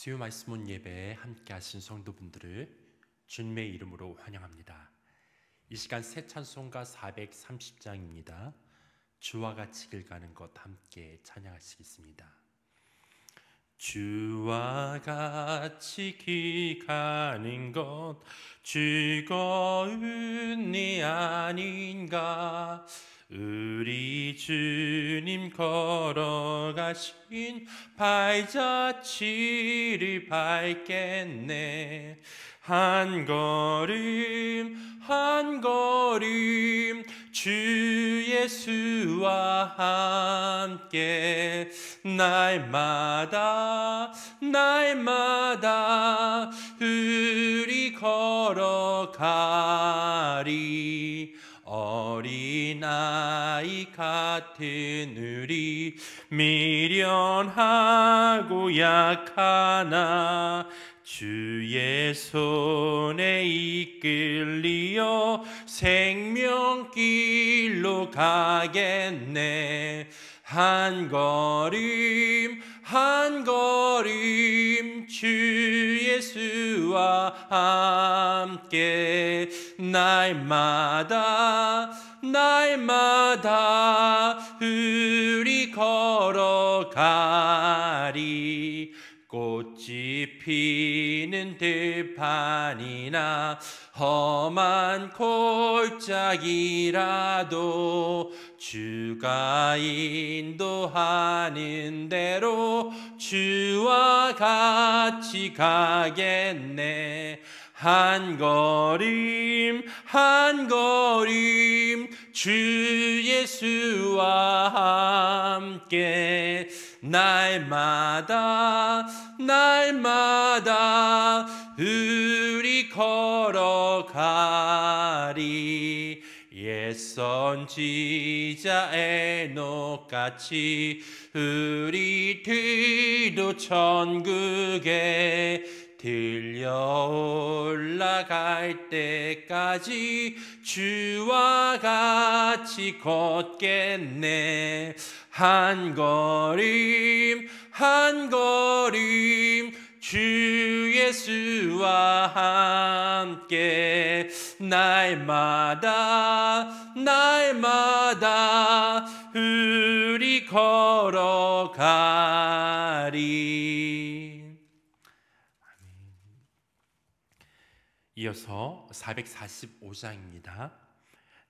수요 말씀원 예배에 함께 하신 성도분들을 주님의 이름으로 환영합니다. 이 시간 새 찬송가 430장입니다. 주와 같이 길 가는 것 함께 찬양하시겠습니다. 주와 같이 길 가는 것 즐거운 일 아닌가. 우리 주님 걸어가신 발자취를 밟겠네. 한 걸음 한 걸음 주 예수와 함께 날마다 날마다 우리 걸어가리. 어린아이 같은 우리 미련하고 약하나 주의 손에 이끌리어 생명길로 가겠네. 한 걸음 한 걸음 주 예수와 함께 날마다 날마다 우리 걸어가리. 꽃이 피는 들판이나 험한 골짜기라도 주가 인도하는 대로 주와 같이 가겠네. 한 걸음 한 걸음 주 예수와 함께 날마다 날마다 우리 걸어가리. 옛 선지자 에녹같이 우리들도 천국에 들려 올라갈 때까지 주와 같이 걷겠네. 한 걸음 한 걸음 주 예수와 함께 날마다 날마다 우리 걸어가리. 이어서 445장입니다.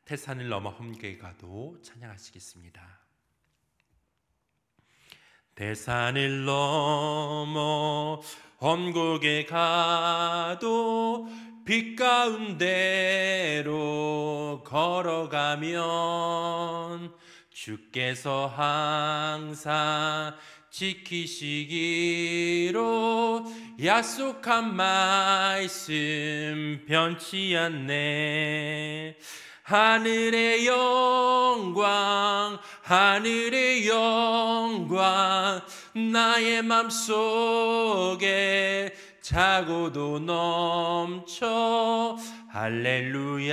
태산을 넘어 험게 가도 찬양하시겠습니다. 태산을 넘어 험곡에 가도 빛 가운데로 걸어가면 주께서 항상 지키시기로 약속한 말씀 변치 않네. 하늘의 영광 하늘의 영광 나의 맘속에 차고도 넘쳐 할렐루야를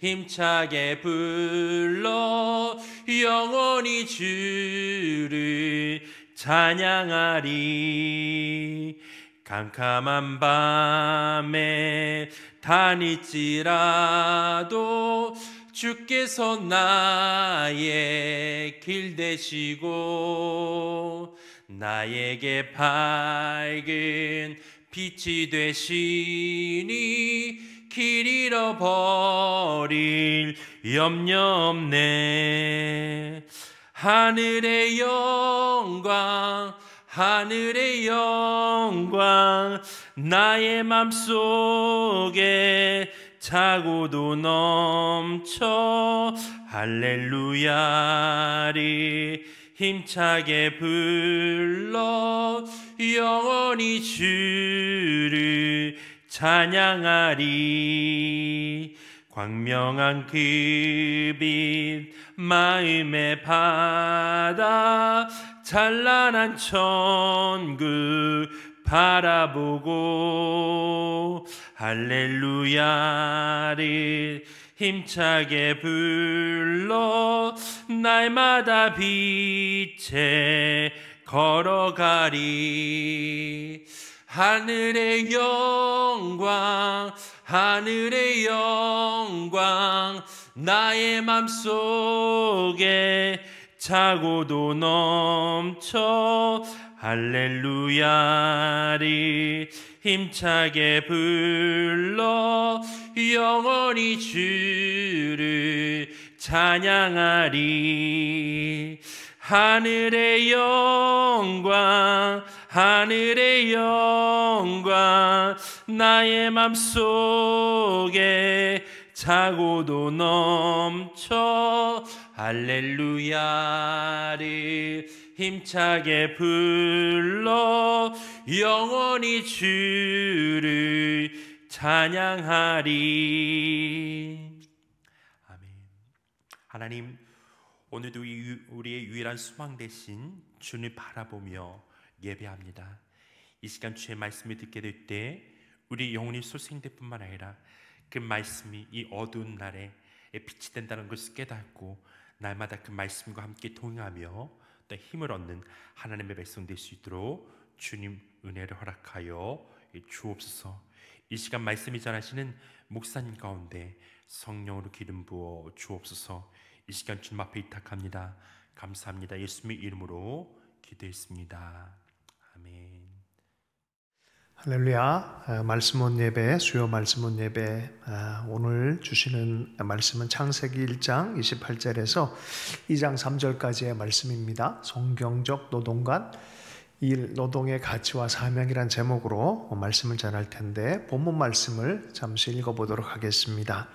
힘차게 불러 영원히 주를 찬양하리. 캄캄한 밤에 다닐지라도 주께서 나의 길 되시고 나에게 밝은 빛이 되시니 길 잃어버릴 염려 없네. 하늘의 영광 하늘의 영광 나의 맘속에 차고도 넘쳐 할렐루야를 힘차게 불러 영원히 주를 찬양하리. 광명한 그 빛 마음의 바다 찬란한 천국 바라보고 할렐루야를 힘차게 불러 날마다 빛에 걸어가리. 하늘의 영광, 하늘의 영광, 나의 맘속에 차고도 넘쳐. 할렐루야를 힘차게 불러 영원히 주를 찬양하리. 하늘의 영광, 하늘의 영광, 나의 맘속에 차고도 넘쳐. 할렐루야를 힘차게 불러 영원히 주를 찬양하리. 아멘. 하나님, 오늘도 우리의 유일한 소망 되신 주를 바라보며 예배합니다. 이 시간 주의 말씀을 듣게 될 때 우리 영혼이 소생될 뿐만 아니라 그 말씀이 이 어두운 날에 빛이 된다는 것을 깨닫고 날마다 그 말씀과 함께 동행하며 또 힘을 얻는 하나님의 백성 될 수 있도록 주님 은혜를 허락하여 주옵소서. 이 시간 말씀이 전하시는 목사님 가운데 성령으로 기름 부어 주옵소서. 이 시간 주님 앞에 의탁합니다. 감사합니다. 예수님의 이름으로 기도했습니다. 아멘. 할렐루야. 말씀 온 예배, 수요 말씀 온 예배. 오늘 주시는 말씀은 창세기 1장 28절에서 2장 3절까지의 말씀입니다. 성경적 노동관, 일, 노동의 가치와 사명이란 제목으로 말씀을 전할 텐데 본문 말씀을 잠시 읽어보도록 하겠습니다.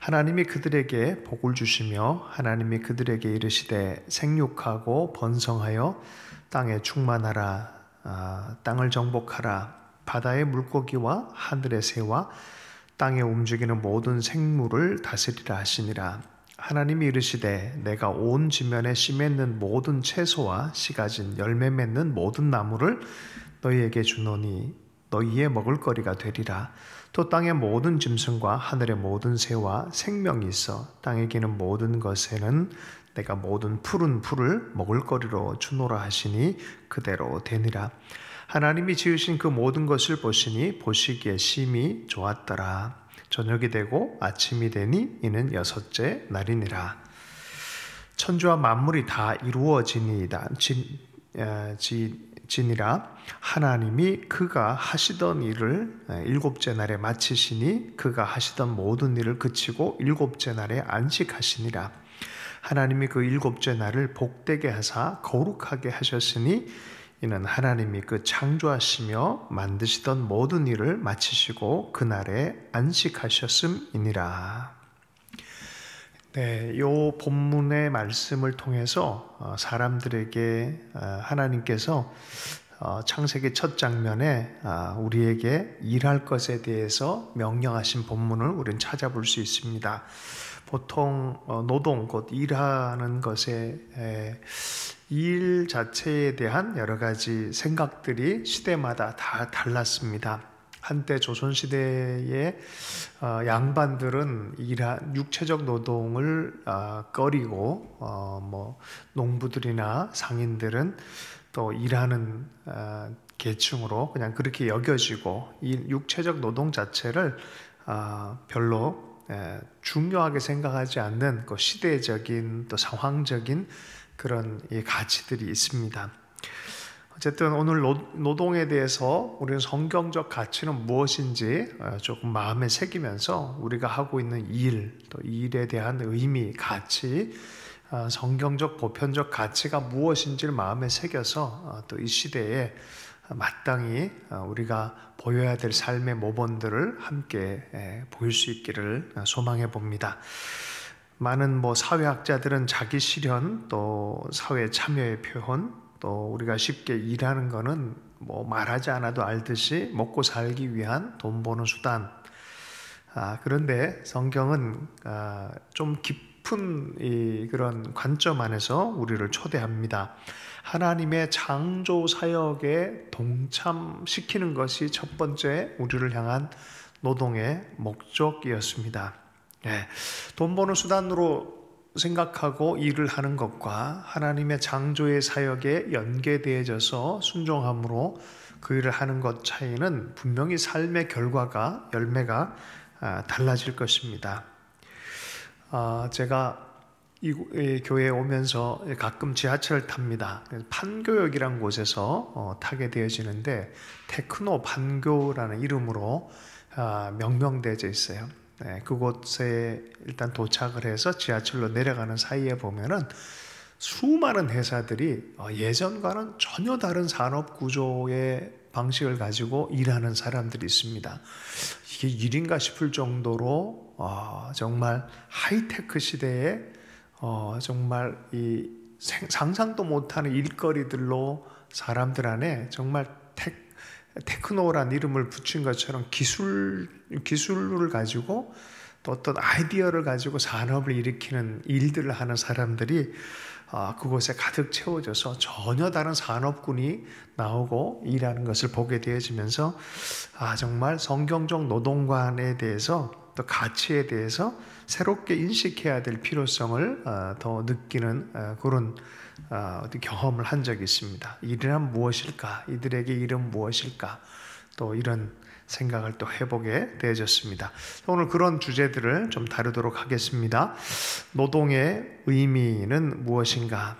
하나님이 그들에게 복을 주시며 하나님이 그들에게 이르시되 생육하고 번성하여 땅에 충만하라. 땅을 정복하라. 바다의 물고기와 하늘의 새와 땅에 움직이는 모든 생물을 다스리라 하시니라. 하나님이 이르시되 내가 온 지면에 씨 맺는 모든 채소와 씨 가진 열매 맺는 모든 나무를 너희에게 주노니 너희의 먹을거리가 되리라. 또 땅의 모든 짐승과 하늘의 모든 새와 생명이 있어 땅에 기는 모든 것에는 내가 모든 푸른 풀을 먹을거리로 주노라 하시니 그대로 되니라. 하나님이 지으신 그 모든 것을 보시니 보시기에 심히 좋았더라. 저녁이 되고 아침이 되니 이는 여섯째 날이니라. 천주와 만물이 다 이루어지니이다. 지니라. 하나님이 그가 하시던 일을 일곱째 날에 마치시니 그가 하시던 모든 일을 그치고 일곱째 날에 안식하시니라. 하나님이 그 일곱째 날을 복되게 하사 거룩하게 하셨으니 이는 하나님이 그 창조하시며 만드시던 모든 일을 마치시고 그날에 안식하셨음이니라. 네, 이 본문의 말씀을 통해서 사람들에게 하나님께서 창세기 첫 장면에 우리에게 일할 것에 대해서 명령하신 본문을 우리는 찾아볼 수 있습니다. 보통 노동, 곧 일하는 것에 일 자체에 대한 여러 가지 생각들이 시대마다 다 달랐습니다. 한때 조선시대의 양반들은 육체적 노동을 꺼리고 농부들이나 상인들은 또 일하는 계층으로 그냥 그렇게 여겨지고 이 육체적 노동 자체를 별로 중요하게 생각하지 않는 그 시대적인 또 상황적인 그런 가치들이 있습니다. 어쨌든 오늘 노동에 대해서 우리는 성경적 가치는 무엇인지 조금 마음에 새기면서 우리가 하고 있는 일, 또 일에 대한 의미, 가치, 성경적 보편적 가치가 무엇인지를 마음에 새겨서 또 이 시대에 마땅히 우리가 보여야 될 삶의 모범들을 함께 보일 수 있기를 소망해 봅니다. 많은 사회학자들은 자기 실현, 또 사회 참여의 표현, 또 우리가 쉽게 일하는 거는 말하지 않아도 알듯이 먹고 살기 위한 돈 버는 수단. 그런데 성경은 좀 깊은 그런 관점 안에서 우리를 초대합니다. 하나님의 창조 사역에 동참시키는 것이 첫 번째 우리를 향한 노동의 목적이었습니다. 돈 버는 수단으로 생각하고 일을 하는 것과 하나님의 창조의 사역에 연계되어져서 순종함으로 그 일을 하는 것 차이는 분명히 삶의 결과가, 열매가 달라질 것입니다. 제가 이 교회에 오면서 가끔 지하철을 탑니다. 판교역이라는 곳에서 타게 되어지는데 테크노 판교라는 이름으로 명명되어져 있어요. 그곳에 일단 도착을 해서 지하철로 내려가는 사이에 보면은 수많은 회사들이 예전과는 전혀 다른 산업 구조의 방식을 가지고 일하는 사람들이 있습니다. 이게 일인가 싶을 정도로 정말 하이테크 시대에 정말 이 상상도 못하는 일거리들로 사람들 안에 정말 테크노란 이름을 붙인 것처럼 기술을 가지고 또 어떤 아이디어를 가지고 산업을 일으키는 일들을 하는 사람들이 그곳에 가득 채워져서 전혀 다른 산업군이 나오고 일하는 것을 보게 되어지면서 정말 성경적 노동관에 대해서 또 가치에 대해서 새롭게 인식해야 될 필요성을 더 느끼는 그런 경험을 한 적이 있습니다. 일이란 무엇일까? 이들에게 일은 무엇일까? 또 이런 생각을 또 해보게 되어졌습니다. 오늘 그런 주제들을 좀 다루도록 하겠습니다. 노동의 의미는 무엇인가?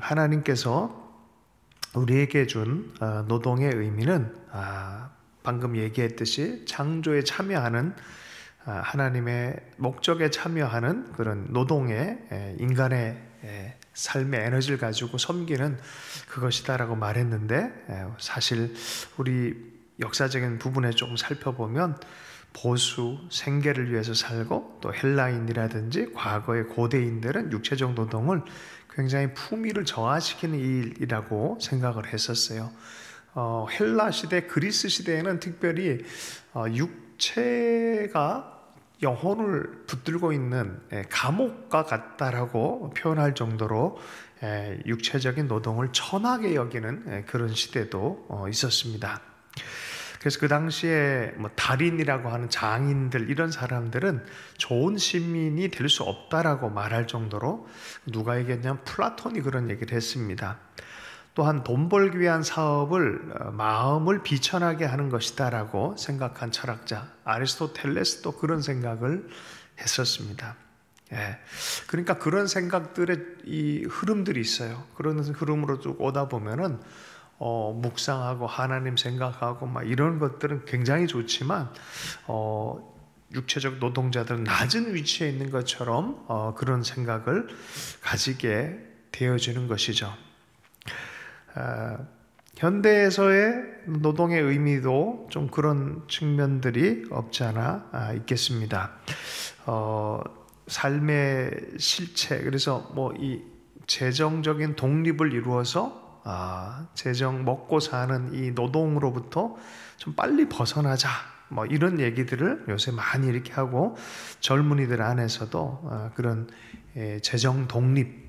하나님께서 우리에게 준 노동의 의미는 방금 얘기했듯이 창조에 참여하는 하나님의 목적에 참여하는 그런 노동의 인간의 삶의 에너지를 가지고 섬기는 그것이다라고 말했는데, 사실 우리 역사적인 부분에 조금 살펴보면 보수, 생계를 위해서 살고 또 헬라인이라든지 과거의 고대인들은 육체적 노동을 굉장히 품위를 저하시키는 일이라고 생각을 했었어요. 헬라 시대, 그리스 시대에는 특별히 육체가 영혼을 붙들고 있는 감옥과 같다라고 표현할 정도로 육체적인 노동을 천하게 여기는 그런 시대도 있었습니다. 그래서 그 당시에 달인이라고 하는 장인들, 이런 사람들은 좋은 시민이 될 수 없다라고 말할 정도로, 누가 얘기했냐면 플라톤이 그런 얘기를 했습니다. 또한 돈 벌기 위한 사업을 마음을 비천하게 하는 것이다라고 생각한 철학자 아리스토텔레스도 그런 생각을 했었습니다. 그러니까 그런 생각들의 이 흐름들이 있어요. 그런 흐름으로 쭉 오다 보면은 묵상하고 하나님 생각하고 막 이런 것들은 굉장히 좋지만 육체적 노동자들은 낮은 위치에 있는 것처럼 그런 생각을 가지게 되어지는 것이죠. 현대에서의 노동의 의미도 좀 그런 측면들이 없지 않아 있겠습니다. 삶의 실체, 그래서 이 재정적인 독립을 이루어서 재정 먹고 사는 이 노동으로부터 좀 빨리 벗어나자, 이런 얘기들을 요새 많이 이렇게 하고, 젊은이들 안에서도 그런 재정 독립,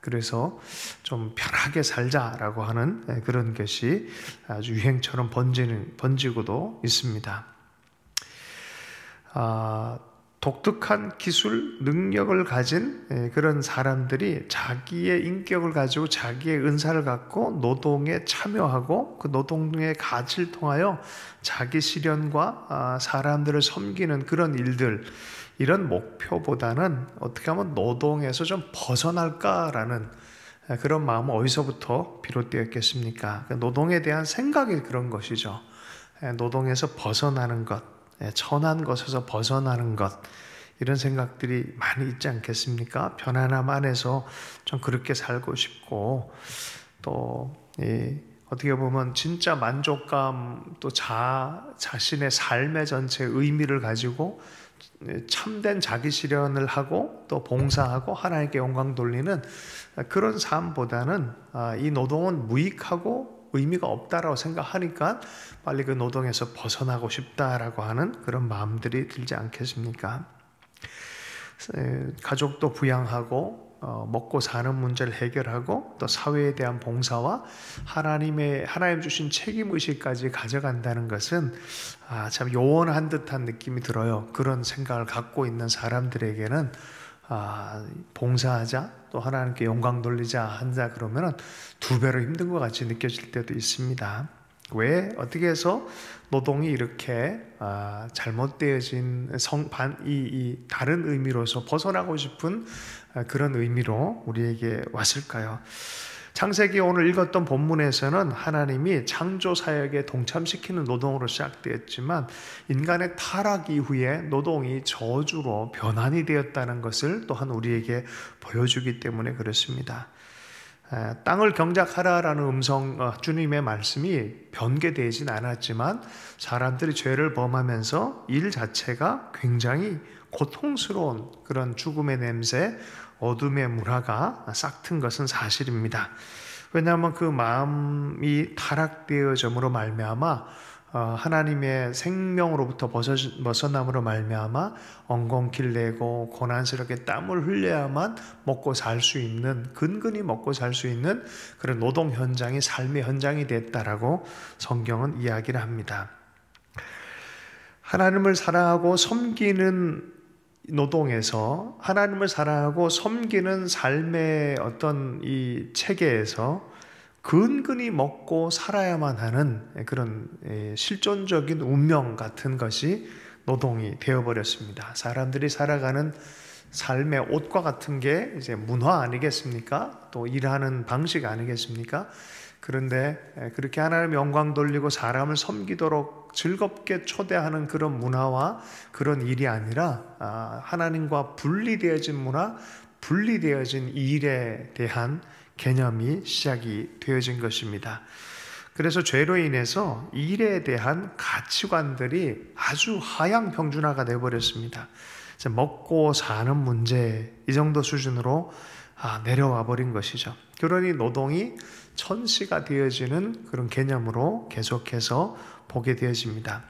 그래서 좀 편하게 살자라고 하는 그런 것이 아주 유행처럼 번지고도 있습니다. 독특한 기술, 능력을 가진 그런 사람들이 자기의 인격을 가지고 자기의 은사를 갖고 노동에 참여하고 그 노동의 가치를 통하여 자기 실현과 사람들을 섬기는 그런 일들, 이런 목표보다는 어떻게 하면 노동에서 좀 벗어날까라는 그런 마음은 어디서부터 비롯되었겠습니까? 노동에 대한 생각이 그런 것이죠. 노동에서 벗어나는 것, 천한 것에서 벗어나는 것, 이런 생각들이 많이 있지 않겠습니까? 편안함 안에서 좀 그렇게 살고 싶고, 또 어떻게 보면 진짜 만족감, 또 자신의 삶의 전체 의미를 가지고 참된 자기 실현을 하고 또 봉사하고 하나님께 영광 돌리는 그런 삶보다는 이 노동은 무익하고 의미가 없다라고 생각하니까 빨리 그 노동에서 벗어나고 싶다라고 하는 그런 마음들이 들지 않겠습니까? 가족도 부양하고 먹고 사는 문제를 해결하고 또 사회에 대한 봉사와 하나님 주신 책임의식까지 가져간다는 것은 참 요원한 듯한 느낌이 들어요. 그런 생각을 갖고 있는 사람들에게는 봉사하자, 또 하나님께 영광 돌리자 한다 그러면은 두 배로 힘든 것 같이 느껴질 때도 있습니다. 왜 어떻게 해서 노동이 이렇게 잘못되어진 이 다른 의미로서 벗어나고 싶은 그런 의미로 우리에게 왔을까요? 창세기 오늘 읽었던 본문에서는 하나님이 창조 사역에 동참시키는 노동으로 시작되었지만 인간의 타락 이후에 노동이 저주로 변환이 되었다는 것을 또한 우리에게 보여주기 때문에 그렇습니다. 땅을 경작하라라는 음성, 주님의 말씀이 변개되진 않았지만 사람들이 죄를 범하면서 일 자체가 굉장히 고통스러운 그런 죽음의 냄새, 어둠의 문화가 싹튼 것은 사실입니다. 왜냐하면 그 마음이 타락되어짐으로 말미암아 하나님의 생명으로부터 벗어남으로 말미암아 엉겅퀴를 내고 고난스럽게 땀을 흘려야만 먹고 살 수 있는, 근근히 먹고 살 수 있는 그런 노동 현장이 삶의 현장이 됐다라고 성경은 이야기를 합니다. 하나님을 사랑하고 섬기는 노동에서, 하나님을 사랑하고 섬기는 삶의 어떤 이 체계에서 근근히 먹고 살아야만 하는 그런 실존적인 운명 같은 것이 노동이 되어버렸습니다. 사람들이 살아가는 삶의 옷과 같은 게 이제 문화 아니겠습니까? 또 일하는 방식 아니겠습니까? 그런데 그렇게 하나님 영광 돌리고 사람을 섬기도록 즐겁게 초대하는 그런 문화와 그런 일이 아니라 하나님과 분리되어진 문화, 분리되어진 일에 대한 개념이 시작이 되어진 것입니다. 그래서 죄로 인해서 일에 대한 가치관들이 아주 하향평준화가 되어버렸습니다. 먹고 사는 문제, 이 정도 수준으로 내려와 버린 것이죠. 그러니 노동이 천시가 되어지는 그런 개념으로 계속해서 보게 되어집니다.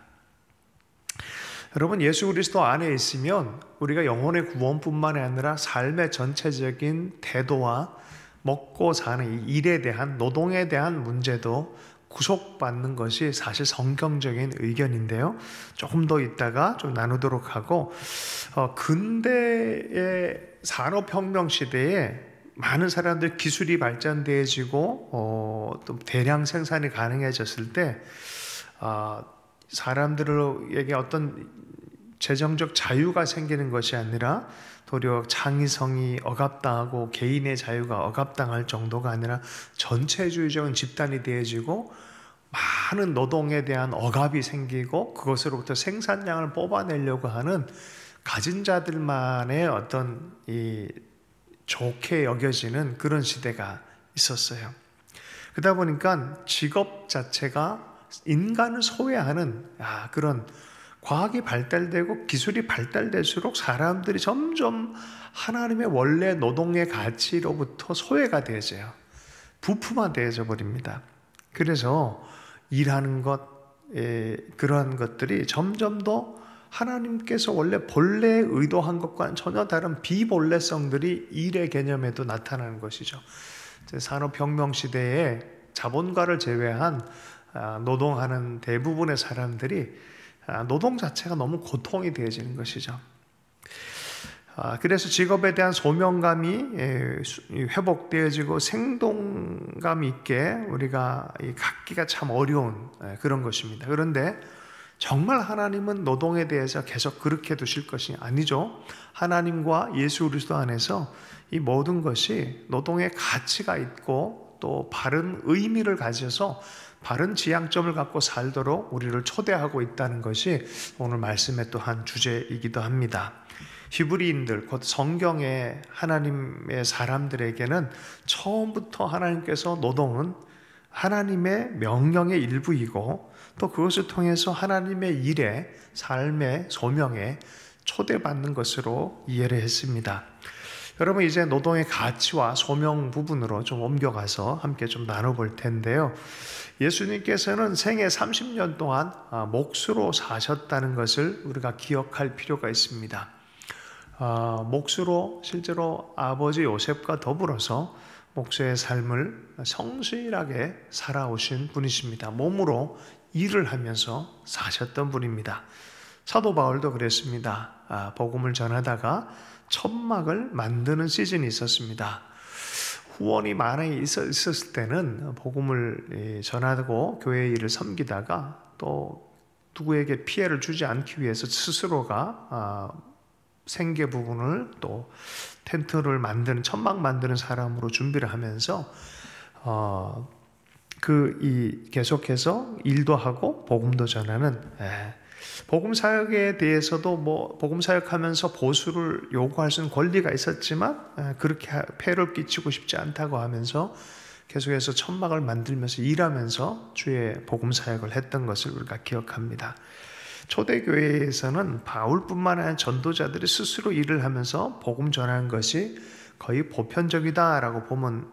여러분, 예수 그리스도 안에 있으면 우리가 영혼의 구원뿐만 아니라 삶의 전체적인 태도와 먹고 사는 이 일에 대한, 노동에 대한 문제도 구속받는 것이 사실 성경적인 의견인데요. 조금 더 이따가 좀 나누도록 하고, 근대의 산업혁명 시대에 많은 사람들 기술이 발전되어지고 또 대량 생산이 가능해졌을 때 사람들에게 어떤 재정적 자유가 생기는 것이 아니라 도리어 창의성이 억압당하고 개인의 자유가 억압당할 정도가 아니라 전체주의적인 집단이 되어지고 많은 노동에 대한 억압이 생기고 그것으로부터 생산량을 뽑아내려고 하는 가진 자들만의 어떤 이 좋게 여겨지는 그런 시대가 있었어요. 그러다 보니까 직업 자체가 인간을 소외하는 그런 과학이 발달되고 기술이 발달될수록 사람들이 점점 하나님의 원래 노동의 가치로부터 소외가 되어져요. 부품화되어져 버립니다. 그래서 일하는 것, 그러한 것들이 점점 더 하나님께서 원래 본래 의도한 것과는 전혀 다른 비본래성들이 일의 개념에도 나타나는 것이죠. 산업혁명 시대에 자본가를 제외한 노동하는 대부분의 사람들이 노동 자체가 너무 고통이 되어지는 것이죠. 그래서 직업에 대한 소명감이 회복되어지고 생동감 있게 우리가 갖기가 참 어려운 그런 것입니다. 그런데 정말 하나님은 노동에 대해서 계속 그렇게 두실 것이 아니죠. 하나님과 예수 그리스도 안에서 이 모든 것이 노동의 가치가 있고 또 바른 의미를 가져서 바른 지향점을 갖고 살도록 우리를 초대하고 있다는 것이 오늘 말씀의 또 한 주제이기도 합니다. 히브리인들, 곧 성경의 하나님의 사람들에게는 처음부터 하나님께서 노동은 하나님의 명령의 일부이고 또 그것을 통해서 하나님의 일에, 삶의 소명에 초대받는 것으로 이해를 했습니다. 여러분, 이제 노동의 가치와 소명 부분으로 좀 옮겨가서 함께 좀 나눠볼 텐데요. 예수님께서는 생애 30년 동안 몫으로 사셨다는 것을 우리가 기억할 필요가 있습니다. 몫으로 실제로 아버지 요셉과 더불어서 목수의 삶을 성실하게 살아오신 분이십니다. 몸으로 일을 하면서 사셨던 분입니다. 사도 바울도 그랬습니다. 복음을 전하다가 천막을 만드는 시즌이 있었습니다. 후원이 많이 있었을 때는 복음을 전하고 교회 일을 섬기다가 또 누구에게 피해를 주지 않기 위해서 스스로가 생계 부분을 또 텐트를 만드는, 천막 만드는 사람으로 준비를 하면서 계속해서 일도 하고 복음도 전하는, 복음 사역에 대해서도 복음 사역하면서 보수를 요구할 수 있는 권리가 있었지만 그렇게 폐를 끼치고 싶지 않다고 하면서 계속해서 천막을 만들면서 일하면서 주의 복음 사역을 했던 것을 우리가 기억합니다. 초대교회에서는 바울뿐만 아니라 전도자들이 스스로 일을 하면서 복음 전하는 것이 거의 보편적이다라고 보면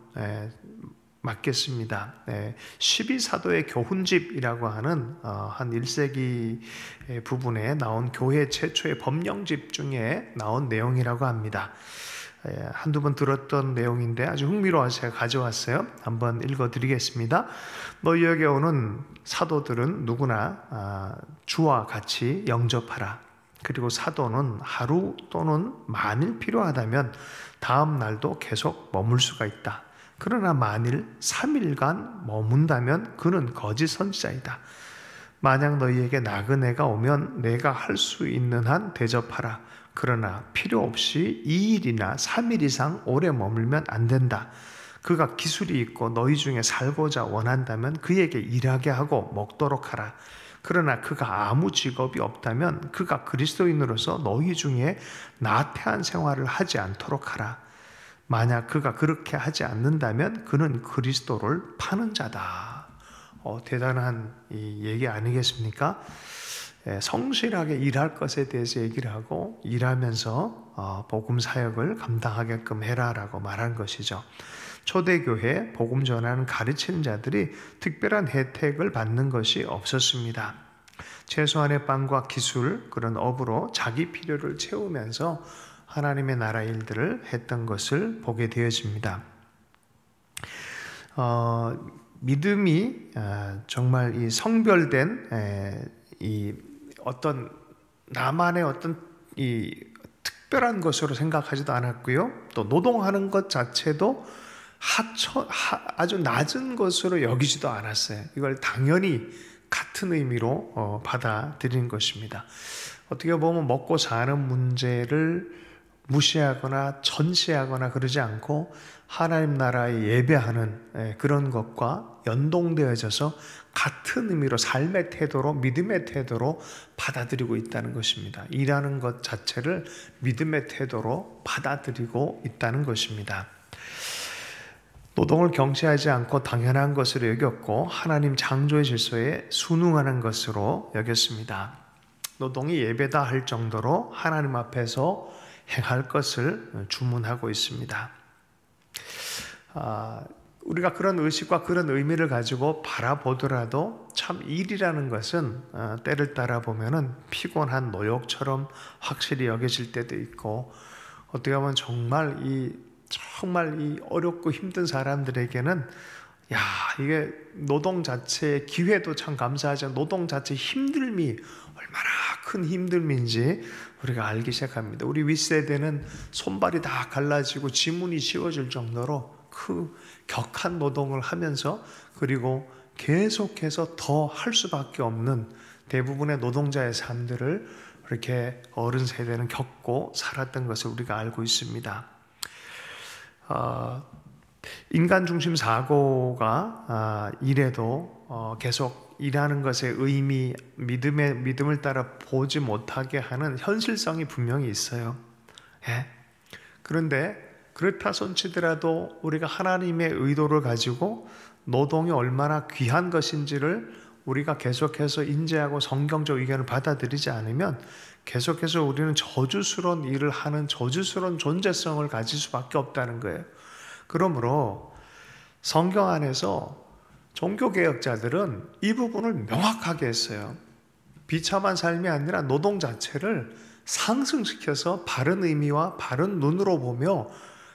맞겠습니다. 12사도의 교훈집이라고 하는 한 1세기 부분에 나온 교회 최초의 법령집 중에 나온 내용이라고 합니다. 한두 번 들었던 내용인데 아주 흥미로워서 제가 가져왔어요. 한번 읽어드리겠습니다. 너희에게 오는 사도들은 누구나 주와 같이 영접하라. 그리고 사도는 하루 또는 만일 필요하다면 다음 날도 계속 머물 수가 있다. 그러나 만일 3일간 머문다면 그는 거짓 선지자이다. 만약 너희에게 나그네가 오면 내가 할 수 있는 한 대접하라. 그러나 필요 없이 2일이나 3일 이상 오래 머물면 안 된다. 그가 기술이 있고 너희 중에 살고자 원한다면 그에게 일하게 하고 먹도록 하라. 그러나 그가 아무 직업이 없다면 그가 그리스도인으로서 너희 중에 나태한 생활을 하지 않도록 하라. 만약 그가 그렇게 하지 않는다면 그는 그리스도를 파는 자다. 대단한 이 얘기 아니겠습니까? 성실하게 일할 것에 대해서 얘기를 하고 일하면서 복음 사역을 감당하게끔 해라라고 말한 것이죠. 초대교회 복음 전하는 가르치는 자들이 특별한 혜택을 받는 것이 없었습니다. 최소한의 빵과 기술, 그런 업으로 자기 필요를 채우면서 하나님의 나라 일들을 했던 것을 보게 되어집니다. 믿음이 정말 이 성별된 이 어떤 나만의 어떤 이 특별한 것으로 생각하지도 않았고요. 또 노동하는 것 자체도 아주 낮은 것으로 여기지도 않았어요. 이걸 당연히 같은 의미로 받아들인 것입니다. 어떻게 보면 먹고 사는 문제를 무시하거나 전시하거나 그러지 않고 하나님 나라에 예배하는 그런 것과 연동되어져서 같은 의미로 삶의 태도로, 믿음의 태도로 받아들이고 있다는 것입니다. 일하는 것 자체를 믿음의 태도로 받아들이고 있다는 것입니다. 노동을 경시하지 않고 당연한 것으로 여겼고 하나님 창조의 질서에 순응하는 것으로 여겼습니다. 노동이 예배다 할 정도로 하나님 앞에서 행할 것을 주문하고 있습니다. 우리가 그런 의식과 그런 의미를 가지고 바라보더라도 참 일이라는 것은 때를 따라 보면은 피곤한 노역처럼 확실히 여겨질 때도 있고, 어떻게 보면 정말 이 어렵고 힘든 사람들에게는 이게 노동 자체의 기회도 참 감사하지만 노동 자체의 힘듦이 얼마나 큰 힘듦인지 우리가 알기 시작합니다. 우리 윗세대는 손발이 다 갈라지고 지문이 씌워질 정도로 그 격한 노동을 하면서 그리고 계속해서 더 할 수밖에 없는 대부분의 노동자의 삶들을 이렇게 어른 세대는 겪고 살았던 것을 우리가 알고 있습니다. 인간 중심 사고가 이래도 계속 일하는 것의 의미, 믿음을 따라 보지 못하게 하는 현실성이 분명히 있어요. 그런데 그렇다 손치더라도 우리가 하나님의 의도를 가지고 노동이 얼마나 귀한 것인지를 우리가 계속해서 인지하고 성경적 의견을 받아들이지 않으면 계속해서 우리는 저주스러운 일을 하는 저주스러운 존재성을 가질 수밖에 없다는 거예요. 그러므로 성경 안에서 종교개혁자들은 이 부분을 명확하게 했어요. 비참한 삶이 아니라 노동 자체를 상승시켜서 바른 의미와 바른 눈으로 보며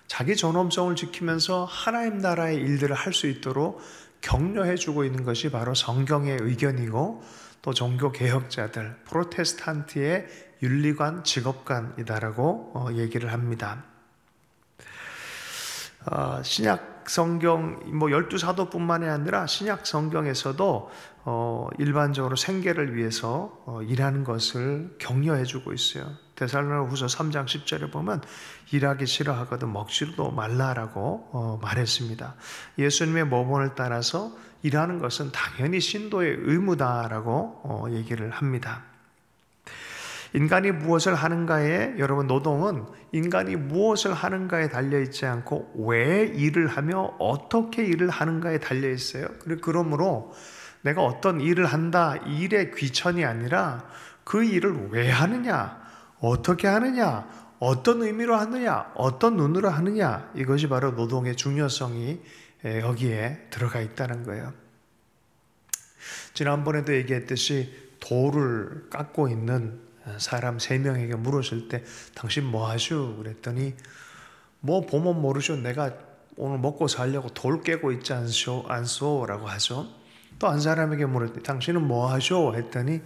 자기 존엄성을 지키면서 하나님 나라의 일들을 할 수 있도록 격려해주고 있는 것이 바로 성경의 의견이고 또 종교개혁자들, 프로테스탄트의 윤리관, 직업관이다라고 얘기를 합니다. 신약 성경 12사도뿐만이 아니라 신약 성경에서도 일반적으로 생계를 위해서 일하는 것을 격려해 주고 있어요. 데살로니가후서 3장 10절에 보면 일하기 싫어하거든 먹지도 말라라고 말했습니다. 예수님의 모본을 따라서 일하는 것은 당연히 신도의 의무다라고 얘기를 합니다. 인간이 무엇을 하는가에, 여러분, 노동은 인간이 무엇을 하는가에 달려있지 않고 왜 일을 하며 어떻게 일을 하는가에 달려있어요. 그러므로 내가 어떤 일을 한다, 일의 귀천이 아니라 그 일을 왜 하느냐, 어떻게 하느냐, 어떤 의미로 하느냐, 어떤 눈으로 하느냐, 이것이 바로 노동의 중요성이 여기에 들어가 있다는 거예요. 지난번에도 얘기했듯이 돌을 깎고 있는 사람 3명에게 물었을 때 당신 뭐 하슈? 그랬더니 뭐 보면 모르쇼. 내가 오늘 먹고 살려고 돌 깨고 있지 않소? 라고 하죠. 또 한 사람에게 물었더니 당신은 뭐 하쇼? 했더니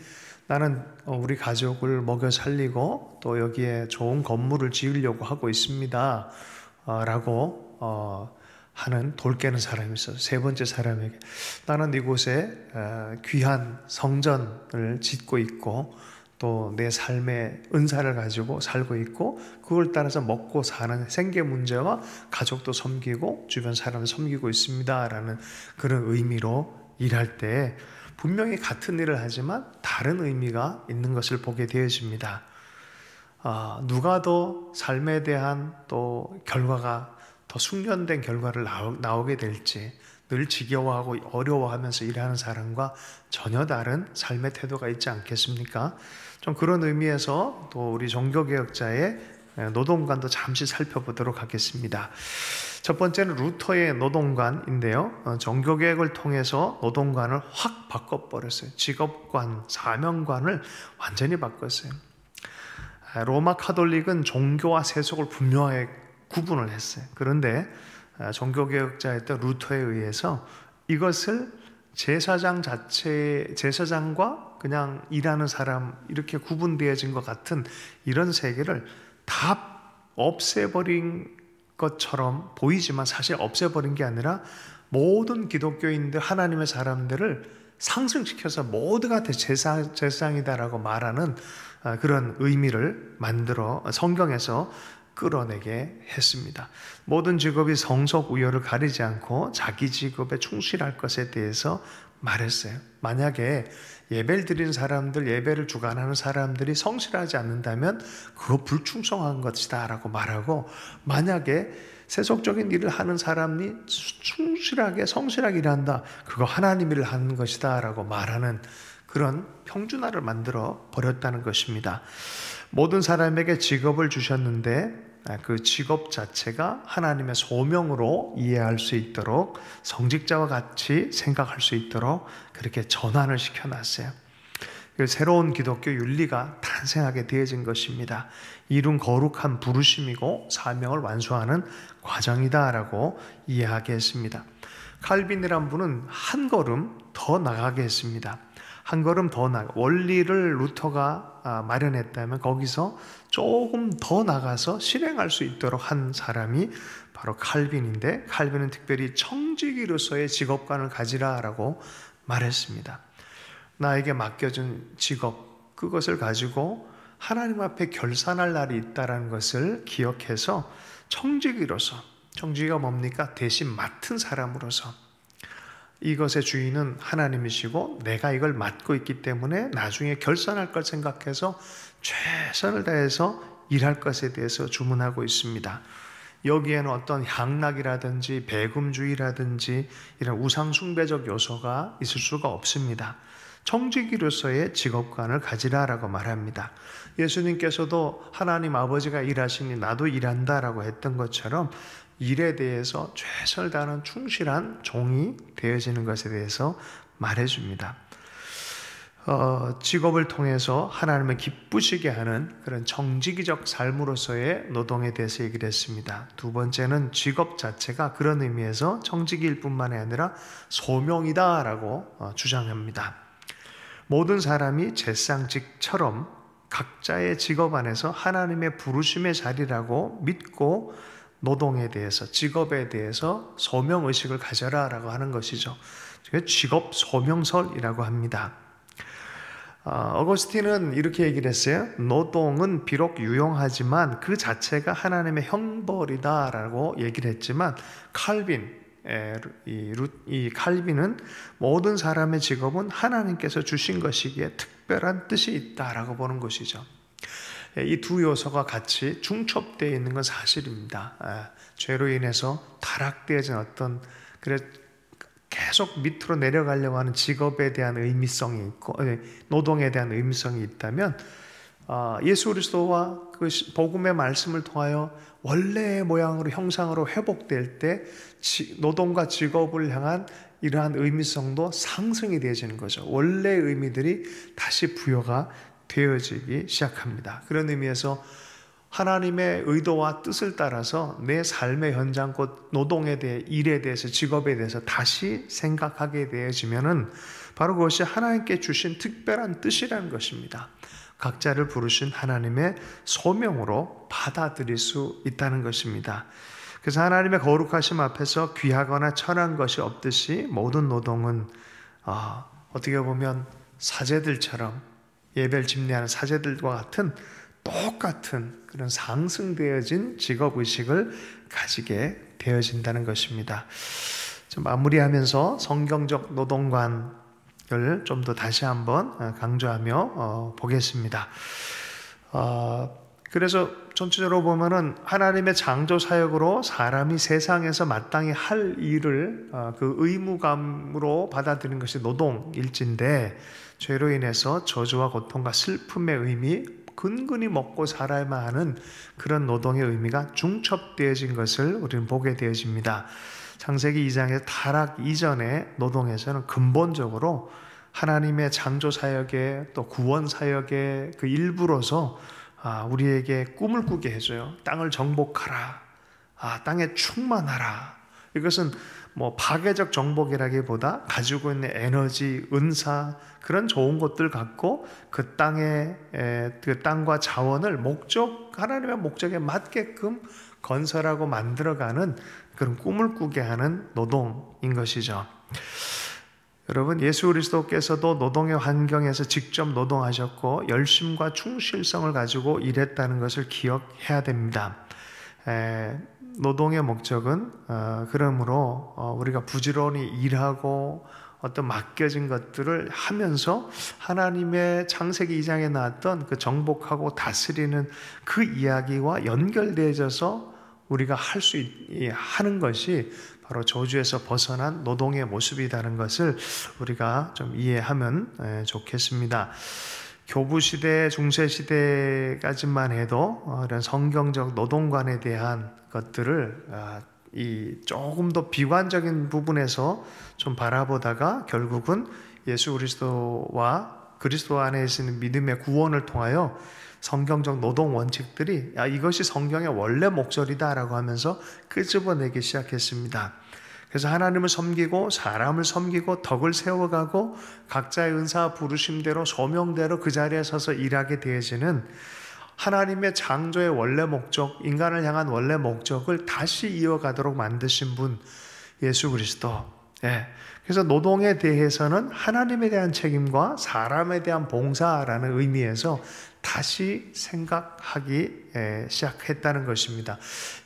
나는 우리 가족을 먹여 살리고 또 여기에 좋은 건물을 지으려고 하고 있습니다. 라고 하는 돌 깨는 사람이 있어요. 3번째 사람에게 나는 이곳에 귀한 성전을 짓고 있고 또 내 삶의 은사를 가지고 살고 있고 그걸 따라서 먹고 사는 생계 문제와 가족도 섬기고 주변 사람을 섬기고 있습니다 라는 그런 의미로 일할 때 분명히 같은 일을 하지만 다른 의미가 있는 것을 보게 되어집니다. 누가 더 삶에 대한 또 결과가 더 숙련된 결과를 나오게 될지, 늘 지겨워하고 어려워하면서 일하는 사람과 전혀 다른 삶의 태도가 있지 않겠습니까? 좀 그런 의미에서 또 우리 종교개혁자의 노동관도 잠시 살펴보도록 하겠습니다. 첫 번째는 루터의 노동관인데요. 종교개혁을 통해서 노동관을 확 바꿔버렸어요. 직업관, 사명관을 완전히 바꿨어요. 로마 카톨릭은 종교와 세속을 분명하게 구분을 했어요. 그런데 종교개혁자였던 루터에 의해서 이것을 제사장과 그냥 일하는 사람 이렇게 구분되어진 것 같은 이런 세계를 다 없애버린 것처럼 보이지만 사실 없애버린 게 아니라 모든 기독교인들, 하나님의 사람들을 상승시켜서 모두가 제사장이다라고 말하는 그런 의미를 만들어 성경에서 끌어내게 했습니다. 모든 직업이 성속 우열을 가리지 않고 자기 직업에 충실할 것에 대해서 말했어요. 만약에 예배를 드리는 사람들, 예배를 주관하는 사람들이 성실하지 않는다면 그거 불충성한 것이다 라고 말하고, 만약에 세속적인 일을 하는 사람이 충실하게 성실하게 일한다, 그거 하나님 일을 하는 것이다 라고 말하는 그런 평준화를 만들어 버렸다는 것입니다. 모든 사람에게 직업을 주셨는데 그 직업 자체가 하나님의 소명으로 이해할 수 있도록, 성직자와 같이 생각할 수 있도록 그렇게 전환을 시켜놨어요. 새로운 기독교 윤리가 탄생하게 되어진 것입니다. 이룬 거룩한 부르심이고 사명을 완수하는 과정이다라고 이해하게 했습니다. 칼빈이란 분은 한 걸음 더 나가게 했습니다. 한 걸음 더 나가, 원리를 루터가 마련했다면 거기서 조금 더 나가서 실행할 수 있도록 한 사람이 바로 칼빈인데, 칼빈은 특별히 청지기로서의 직업관을 가지라라고 말했습니다. 나에게 맡겨준 직업, 그것을 가지고 하나님 앞에 결산할 날이 있다는 것을 기억해서 청지기로서, 청지기가 뭡니까? 대신 맡은 사람으로서 이것의 주인은 하나님이시고 내가 이걸 맡고 있기 때문에 나중에 결산할 걸 생각해서 최선을 다해서 일할 것에 대해서 주문하고 있습니다. 여기에는 어떤 향락이라든지 배금주의라든지 이런 우상숭배적 요소가 있을 수가 없습니다. 청지기로서의 직업관을 가지라라고 말합니다. 예수님께서도 하나님 아버지가 일하시니 나도 일한다라고 했던 것처럼 일에 대해서 최선을 다하는 충실한 종이 되어지는 것에 대해서 말해줍니다. 직업을 통해서 하나님을 기쁘시게 하는 그런 정직이적 삶으로서의 노동에 대해서 얘기를 했습니다. 두 번째는 직업 자체가 그런 의미에서 정직일 뿐만이 아니라 소명이다라고 주장합니다. 모든 사람이 제사장직처럼 각자의 직업 안에서 하나님의 부르심의 자리라고 믿고 노동에 대해서, 직업에 대해서 소명의식을 가져라라고 하는 것이죠. 직업 소명설이라고 합니다. 어거스틴은 이렇게 얘기를 했어요. 노동은 비록 유용하지만 그 자체가 하나님의 형벌이다라고 얘기를 했지만, 이 칼빈은 모든 사람의 직업은 하나님께서 주신 것이기에 특별한 뜻이 있다라고 보는 것이죠. 이 두 요소가 같이 중첩되어 있는 건 사실입니다. 죄로 인해서 타락되어진 어떤, 계속 밑으로 내려가려고 하는 직업에 대한 의미성이 있고, 노동에 대한 의미성이 있다면, 예수 그리스도와 그 복음의 말씀을 통하여 원래의 모양으로, 형상으로 회복될 때 노동과 직업을 향한 이러한 의미성도 상승이 되어지는 거죠. 원래의 의미들이 다시 부여가 되어지기 시작합니다. 그런 의미에서 하나님의 의도와 뜻을 따라서 내 삶의 현장, 곧 노동에 대해, 일에 대해서, 직업에 대해서 다시 생각하게 되어지면은 바로 그것이 하나님께 주신 특별한 뜻이라는 것입니다. 각자를 부르신 하나님의 소명으로 받아들일 수 있다는 것입니다. 그래서 하나님의 거룩하심 앞에서 귀하거나 천한 것이 없듯이 모든 노동은 어떻게 보면 사제들처럼, 예배를 집례하는 사제들과 같은 똑같은 그런 상승되어진 직업의식을 가지게 되어진다는 것입니다. 좀 마무리하면서 성경적 노동관을 좀 더 다시 한번 강조하며 보겠습니다. 그래서 전체적으로 보면은 하나님의 창조 사역으로 사람이 세상에서 마땅히 할 일을 그 의무감으로 받아들이는 것이 노동일진데, 죄로 인해서 저주와 고통과 슬픔의 의미, 근근히 먹고 살아야만 하는 그런 노동의 의미가 중첩되어진 것을 우리는 보게 되어집니다. 창세기 2장에서 타락 이전의 노동에서는 근본적으로 하나님의 창조 사역의, 또 구원 사역의 그 일부로서 우리에게 꿈을 꾸게 해줘요. 땅을 정복하라, 땅에 충만하라. 이것은 뭐 파괴적 정복이라기보다 가지고 있는 에너지, 은사, 그런 좋은 것들 갖고 그 땅과 자원을 하나님의 목적에 맞게끔 건설하고 만들어가는 그런 꿈을 꾸게 하는 노동인 것이죠. 여러분, 예수 그리스도께서도 노동의 환경에서 직접 노동하셨고 열심과 충실성을 가지고 일했다는 것을 기억해야 됩니다. 노동의 목적은 그러므로 우리가 부지런히 일하고 어떤 맡겨진 것들을 하면서 하나님의 창세기 2장에 나왔던 그 정복하고 다스리는 그 이야기와 연결되어져서 우리가 하는 것이 바로 저주에서 벗어난 노동의 모습이라는 것을 우리가 좀 이해하면 좋겠습니다. 교부시대, 중세시대까지만 해도 이런 성경적 노동관에 대한 것들을 조금 더 비관적인 부분에서 좀 바라보다가 결국은 예수 그리스도와 그리스도 안에 있는 믿음의 구원을 통하여 성경적 노동 원칙들이 이것이 성경의 원래 목소리다라고 하면서 끄집어내기 시작했습니다. 그래서 하나님을 섬기고 사람을 섬기고 덕을 세워가고 각자의 은사 부르심대로 소명대로 그 자리에 서서 일하게 되어지는 하나님의 창조의 원래 목적, 인간을 향한 원래 목적을 다시 이어가도록 만드신 분, 예수 그리스도. 그래서 노동에 대해서는 하나님에 대한 책임과 사람에 대한 봉사라는 의미에서 다시 생각하기 시작했다는 것입니다.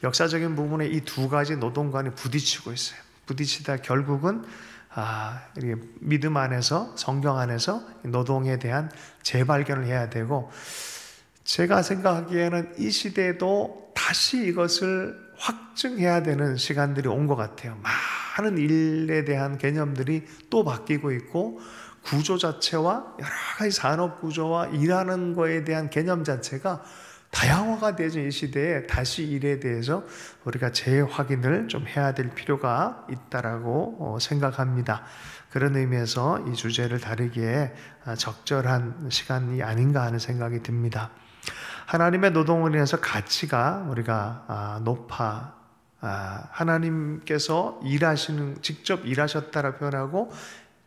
역사적인 부분에 이 두 가지 노동관이 부딪히고 있어요. 부딪히다 결국은 믿음 안에서, 성경 안에서 노동에 대한 재발견을 해야 되고, 제가 생각하기에는 이 시대에도 다시 이것을 확증해야 되는 시간들이 온 것 같아요. 많은 일에 대한 개념들이 또 바뀌고 있고, 구조 자체와 여러 가지 산업 구조와 일하는 거에 대한 개념 자체가 다양화가 되어진 이 시대에 다시 일에 대해서 우리가 재확인을 좀 해야 될 필요가 있다라고 생각합니다. 그런 의미에서 이 주제를 다루기에 적절한 시간이 아닌가 하는 생각이 듭니다. 하나님의 노동을 인해서 가치가 우리가 높아, 하나님께서 직접 일하셨다라 표현하고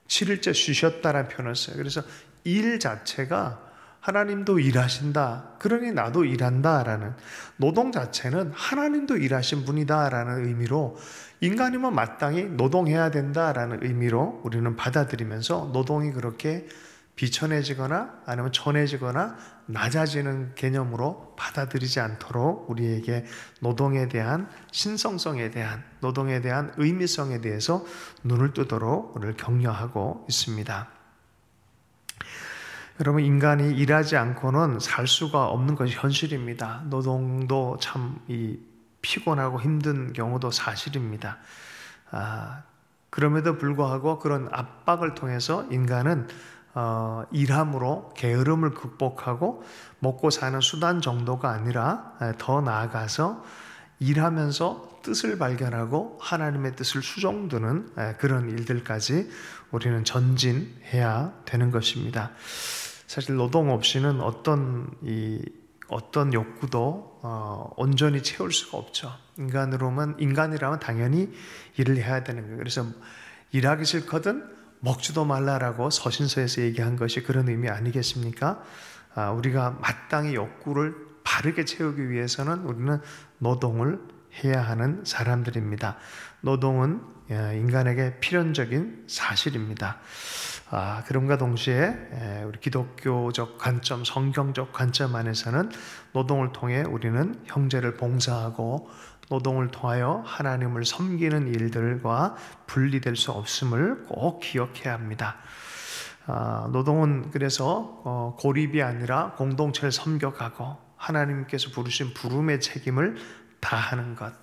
7일째 쉬셨다라는 표현을 써요. 그래서 일 자체가 하나님도 일하신다. 그러니 나도 일한다라는 노동 자체는 하나님도 일하신 분이다라는 의미로 인간이면 마땅히 노동해야 된다라는 의미로 우리는 받아들이면서 노동이 그렇게 비천해지거나 아니면 천해지거나 낮아지는 개념으로 받아들이지 않도록 우리에게 노동에 대한 신성성에 대한 노동에 대한 의미성에 대해서 눈을 뜨도록 오늘 격려하고 있습니다. 여러분, 인간이 일하지 않고는 살 수가 없는 것이 현실입니다. 노동도 참 피곤하고 힘든 경우도 사실입니다. 그럼에도 불구하고 그런 압박을 통해서 인간은 일함으로 게으름을 극복하고 먹고 사는 수단 정도가 아니라 더 나아가서 일하면서 뜻을 발견하고 하나님의 뜻을 수종드는 그런 일들까지 우리는 전진해야 되는 것입니다. 사실 노동 없이는 어떤 욕구도 온전히 채울 수가 없죠. 인간이라면 당연히 일을 해야 되는 거예요. 그래서 일하기 싫거든 먹지도 말라라고 서신서에서 얘기한 것이 그런 의미 아니겠습니까? 우리가 마땅히 욕구를 바르게 채우기 위해서는 우리는 노동을 해야 하는 사람들입니다. 노동은 인간에게 필연적인 사실입니다. 그럼과 동시에 우리 기독교적 관점, 성경적 관점 안에서는 노동을 통해 우리는 형제를 봉사하고 노동을 통하여 하나님을 섬기는 일들과 분리될 수 없음을 꼭 기억해야 합니다. 노동은 그래서 고립이 아니라 공동체를 섬겨가고 하나님께서 부르신 부름의 책임을 다하는 것.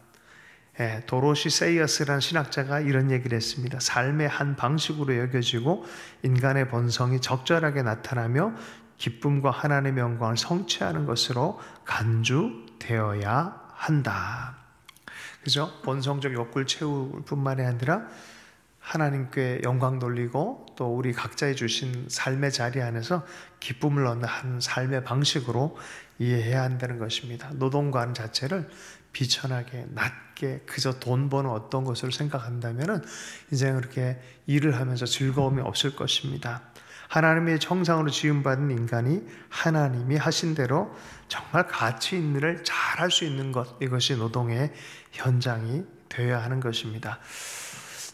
도로시 세이어스라는 신학자가 이런 얘기를 했습니다. 삶의 한 방식으로 여겨지고 인간의 본성이 적절하게 나타나며 기쁨과 하나님의 영광을 성취하는 것으로 간주되어야 한다. 그죠? 본성적 욕구를 채울 뿐만이 아니라 하나님께 영광 돌리고 또 우리 각자의 주신 삶의 자리 안에서 기쁨을 얻는 한 삶의 방식으로 이해해야 한다는 것입니다. 노동관 자체를 비천하게 낮게 그저 돈 버는 어떤 것으로 생각한다면 이제 그렇게 일을 하면서 즐거움이 없을 것입니다. 하나님의 형상으로 지음받은 인간이 하나님이 하신 대로 정말 가치 있는 일을 잘할 수 있는 것, 이것이 노동의 현장이 되어야 하는 것입니다.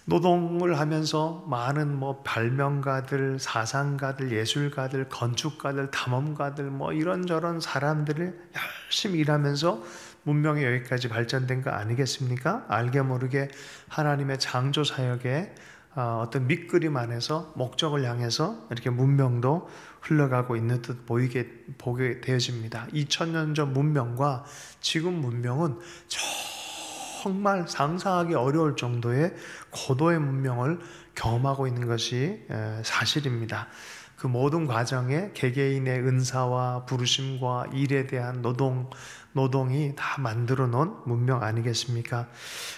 노동을 하면서 많은 발명가들, 사상가들, 예술가들, 건축가들, 탐험가들 이런저런 사람들이 열심히 일하면서 문명이 여기까지 발전된 거 아니겠습니까? 알게 모르게 하나님의 창조 사역에 어떤 밑그림 안에서 목적을 향해서 이렇게 문명도 흘러가고 있는 듯 보게 되어집니다. 2000년 전 문명과 지금 문명은 정말 상상하기 어려울 정도의 고도의 문명을 경험하고 있는 것이 사실입니다. 그 모든 과정에 개개인의 은사와 부르심과 일에 대한 노동이 다 만들어 놓은 문명 아니겠습니까?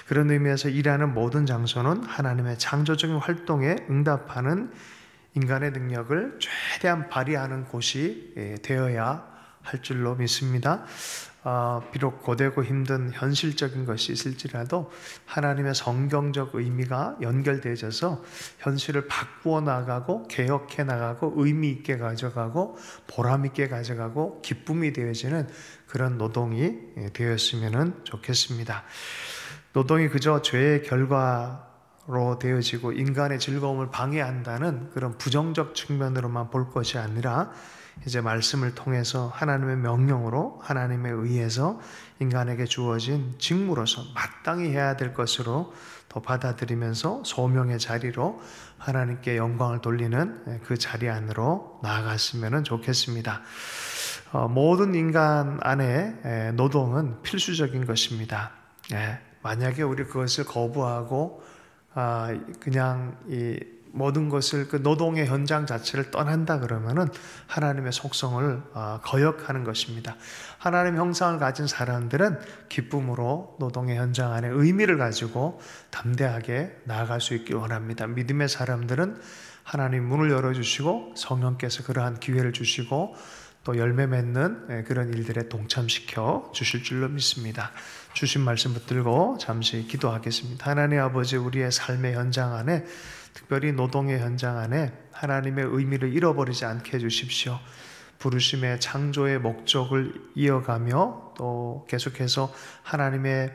그런 의미에서 일하는 모든 장소는 하나님의 창조적인 활동에 응답하는 인간의 능력을 최대한 발휘하는 곳이 되어야 할 줄로 믿습니다. 비록 고되고 힘든 현실적인 것이 있을지라도 하나님의 성경적 의미가 연결되어져서 현실을 바꾸어 나가고 개혁해 나가고 의미 있게 가져가고 보람 있게 가져가고 기쁨이 되어지는 그런 노동이 되었으면 좋겠습니다. 노동이 그저 죄의 결과로 되어지고 인간의 즐거움을 방해한다는 그런 부정적 측면으로만 볼 것이 아니라 이제 말씀을 통해서 하나님의 명령으로 하나님에 의해서 인간에게 주어진 직무로서 마땅히 해야 될 것으로 더 받아들이면서 소명의 자리로 하나님께 영광을 돌리는 그 자리 안으로 나아갔으면 좋겠습니다. 모든 인간 안에 노동은 필수적인 것입니다. 만약에 우리 그것을 거부하고 그냥 모든 것을 그 노동의 현장 자체를 떠난다 그러면은 하나님의 속성을 거역하는 것입니다. 하나님의 형상을 가진 사람들은 기쁨으로 노동의 현장 안에 의미를 가지고 담대하게 나아갈 수 있길 원합니다. 믿음의 사람들은 하나님 문을 열어주시고 성령께서 그러한 기회를 주시고 또 열매 맺는 그런 일들에 동참시켜 주실 줄로 믿습니다. 주신 말씀 붙들고 잠시 기도하겠습니다. 하나님 아버지, 우리의 삶의 현장 안에 특별히 노동의 현장 안에 하나님의 의미를 잃어버리지 않게 해주십시오. 부르심의 창조의 목적을 이어가며 또 계속해서 하나님의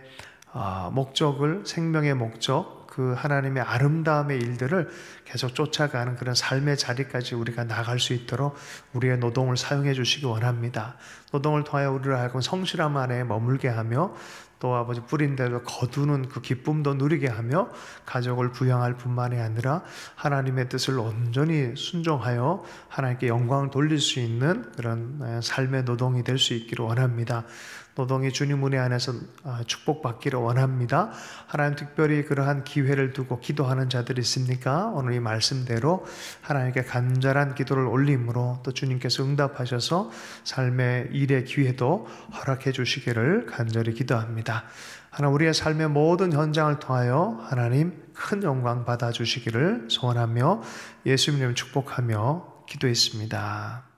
목적을, 생명의 목적, 그 하나님의 아름다움의 일들을 계속 쫓아가는 그런 삶의 자리까지 우리가 나갈 수 있도록 우리의 노동을 사용해 주시기 원합니다. 노동을 통하여 우리를 하여금 성실함 안에 머물게 하며 또 아버지 뿌린 대로 거두는 그 기쁨도 누리게 하며 가족을 부양할 뿐만이 아니라 하나님의 뜻을 온전히 순종하여 하나님께 영광을 돌릴 수 있는 그런 삶의 노동이 될 수 있기를 원합니다. 노동이 주님 은혜 안에서 축복받기를 원합니다. 하나님 특별히 그러한 기회를 두고 기도하는 자들이 있습니까? 오늘 이 말씀대로 하나님께 간절한 기도를 올림으로 또 주님께서 응답하셔서 삶의 일의 기회도 허락해 주시기를 간절히 기도합니다. 하나님 우리의 삶의 모든 현장을 통하여 하나님 큰 영광 받아주시기를 소원하며 예수님 이름 축복하며 기도했습니다.